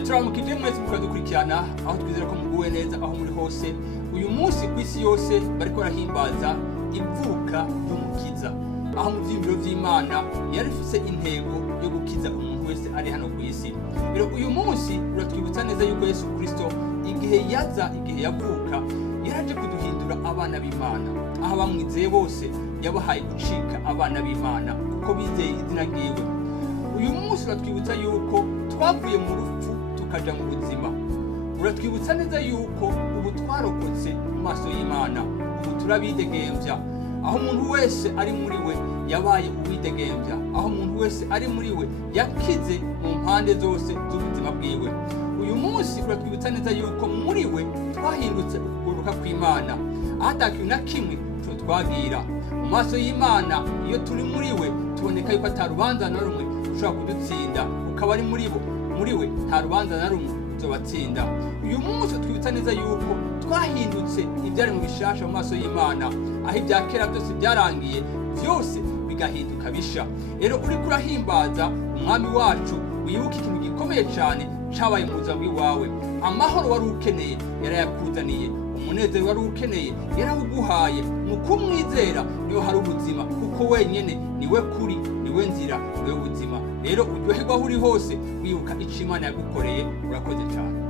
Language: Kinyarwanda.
turamukije mwese mukadukurikirana aho twizera ko muguwe neza aho muri hose. Uyu munsi ku isi yose bariko barahimbaza ivuka ry'umukiza, aho mu vyiyumviro vy'Imana yari ifise intego yo gukiza umuntu wese ari hano ku isi. Rero uyu munsi uratwibutsa neza yuko Yesu Kristo igihe yavuka yaraje kuduhindura abana b'Imana, aho abamwizeye bose yabahaye gucika abana b'Imana kuko bizeye izina ryiwe. Uyu munsi uratwibutsa yuko twavuye mu rupfu tukaja mu buzima. Uratwibutsa neza yuko ubu twarokotse mu maso y'Imana, ubu turabidegembya, aho umuntu wese ari muri we yabaye uwidegembya, aho umuntu wese ari muri we yakize mu mpande zose z'ubuzima bwiwe. Uyu munsi uratwibutsa neza yuko muri we twahindutse ukuguruka kw'Imana, aho atakintu na kimwe twagira mu maso y'Imana. Iyo turi muri we tuboneka yuko atarubanza na rumwe ushobora kudutsinda, ukaba ari muri we nta rubanza na rumwe uzobatsinda. Uyu munsi twibutsa neza yuko twahindutse ibyari mu bishasha mu maso y'Imana, aho ibya kera byose byarangiye, byose bigahinduka bisha. Rero uriko urahimbaza umwami wacu, wibuke ikintu gikomeye cyane cabaye mu buzima bw'iwawe. Amahoro wari ukeneye yarayakuzaniye, umunezero wari ukeneye yarawuguhaye. Mu kumwizera niho hari ubuzima, kuko wenyene niwe kuri, niwe nzira, niwe buzima. Rero uryoherwa aho uri hose wibuka ico Imana yagukoreye. Urakoze cyane.